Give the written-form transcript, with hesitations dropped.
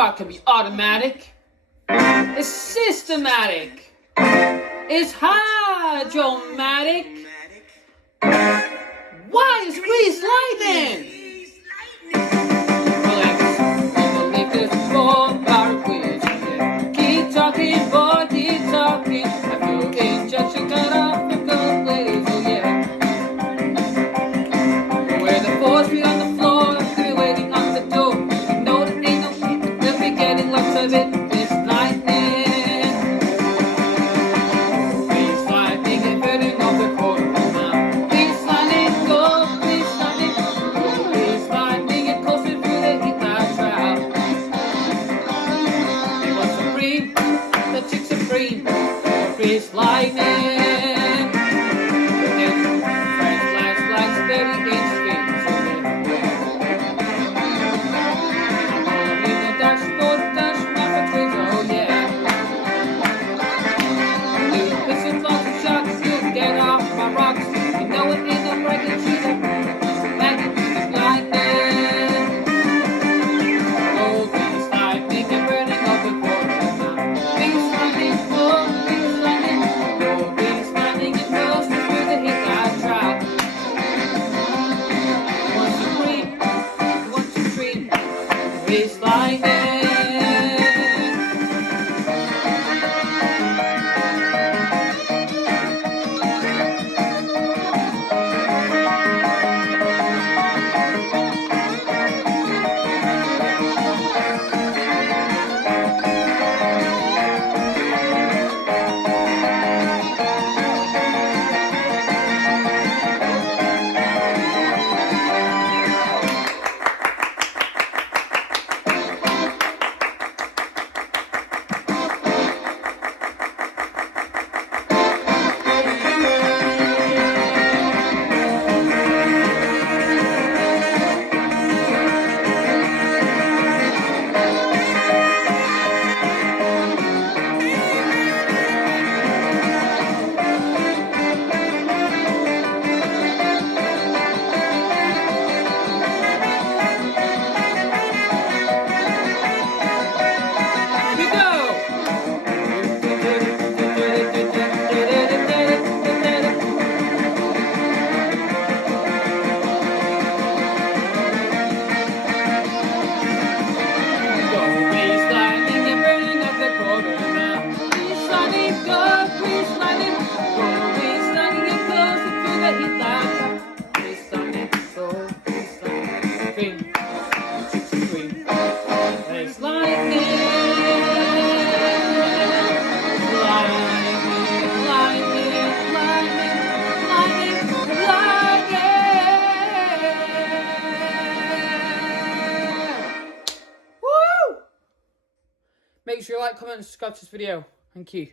car can be automatic. It's systematic. It's hydromatic. Why is Grease lightning? Keep talking, boy, keep talking. Have your injection cut off the good blaze, oh yeah. Where the 4 feet on the floor, they'll be waiting on the door. You know there ain't no people, they'll be getting lots of it. It's lightning. Please lightning and burning off the quarter now. Please lightning, go, please lightning. Please lightning and coasting through the heat like trout. They want supreme, the chick supreme. Please lightning. Then French lights like steady inch feet. It's lightning. Make sure you like, comment, and subscribe to this video. Thank you.